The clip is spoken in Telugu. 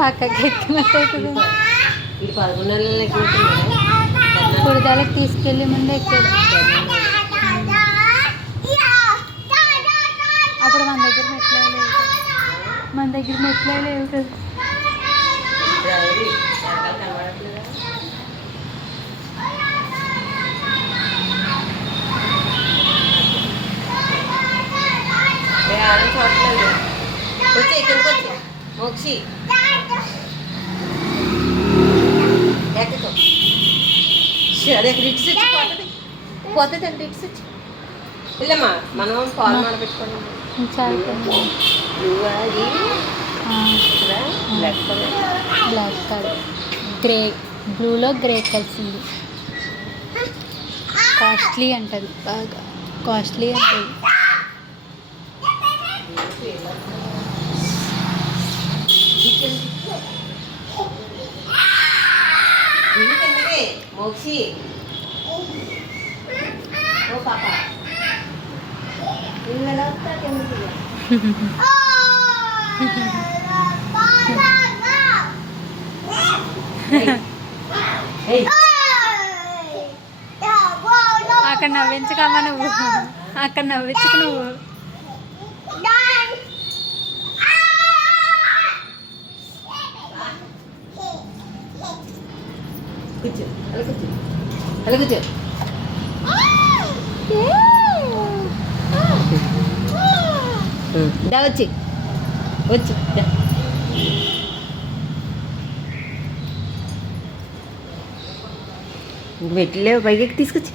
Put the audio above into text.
పక్కకి ఎక్కినట్టు అవుతుంది. ఇది 11 నెలలకి కుడిదాలకు తీసుకెళ్ళి ముందే ఎక్కాడు. అప్పుడు మన దగ్గర మెట్లే లేవు కదా, మన దగ్గర మెట్లే లేవు కదా. చూడలేదు వచ్చి ఇక్కడికి వచ్చి మోక్షి ఎక్కుతో అదే ఇట్స్ వచ్చి పోతుంది పోతుంది అంటే ఇట్స్ వచ్చి ఇల్లమ్మా మనం పాలు మాడబెట్టుకోండి. బ్లాక్ కాదు, గ్రే, బ్లూలో గ్రే కలిసింది. కాస్ట్లీ అంటది, బాగా కాస్ట్లీ అంటది. మోక్షి ఓ పాప ఇల్లు వస్తా అక్కడ నవ్వించకమ్మా నువ్వు, అక్కడ నవ్వించుకు నువ్వు. కూర్చో అలా కూర్చో దా వచ్చి వచ్చి ఇంక పెట్టలేవు పైకి తీసుకొచ్చి